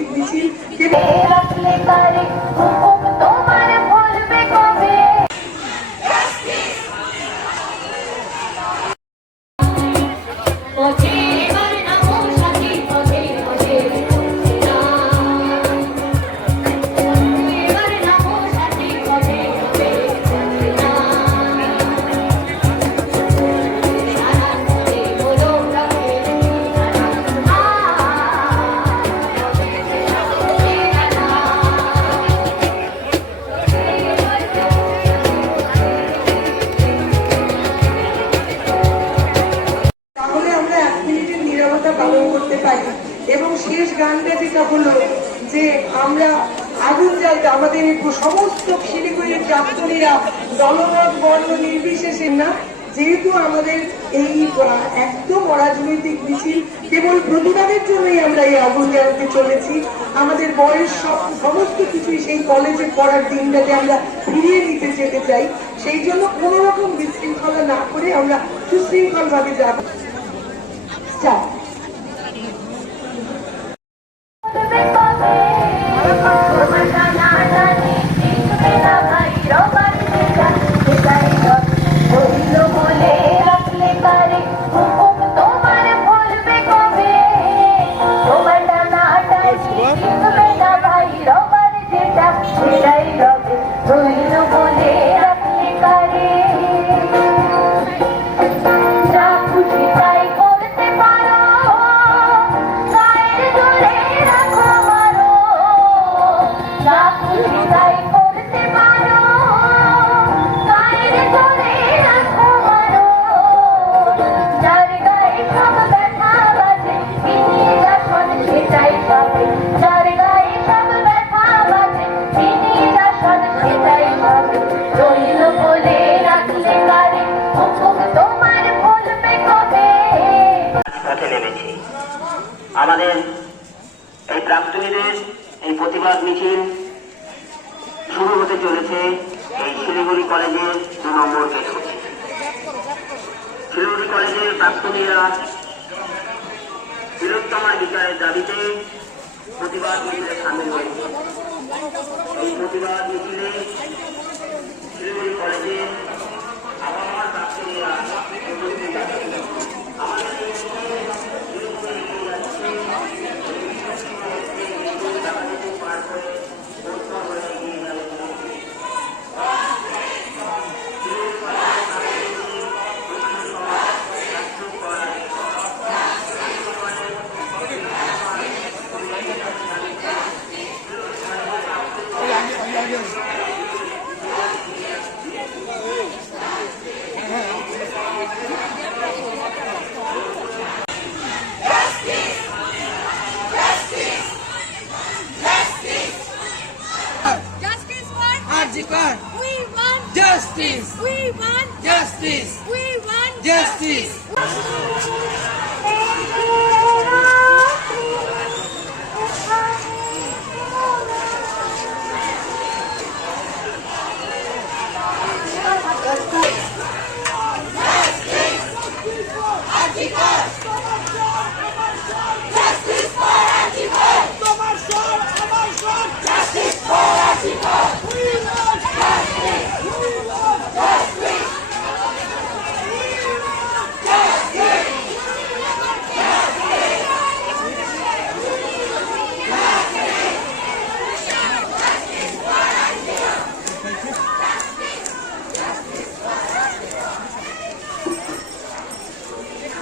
রাজনৈতিক মিছিল পালন করতে পারি। এবং শেষ গানটা যেটা হলো যে আমরা আগুন জ্বালতে আমাদের সমস্ত শিলিগুড়ির প্রাক্তনীরা দলমত বর্ণ নির্বিশেষে না, যেহেতু আমাদের এই একদম অরাজনৈতিক মিছিল কেবল প্রতিবাদের জন্যই আমরা এই আগুন জ্বালতে চলেছি। আমাদের বয়স সমস্ত কিছুই সেই কলেজে পড়ার দিনটাতে আমরা ফিরিয়ে নিতে যেতে চাই। সেই জন্য কোন রকম বিশৃঙ্খলা না করে আমরা সুশৃঙ্খল ভাবে যাব। আমাদের এই প্রাক্তনীদের এই প্রতিবাদ মিছিল শুরু হতে চলেছে এই শিলিগুড়ি কলেজের 2 নম্বর গেট হতে। শিলিগুড়ি কলেজের প্রাক্তনীরা বৃহত্তমার বিচারের দাবিতে প্রতিবাদ মিছিলে সামিল হয়েছে। এই প্রতিবাদ মিছিলে শিলিগুড়ি কলেজের আবহাওয়ার প্রাক্তনীরা We want justice. We want justice. We want justice.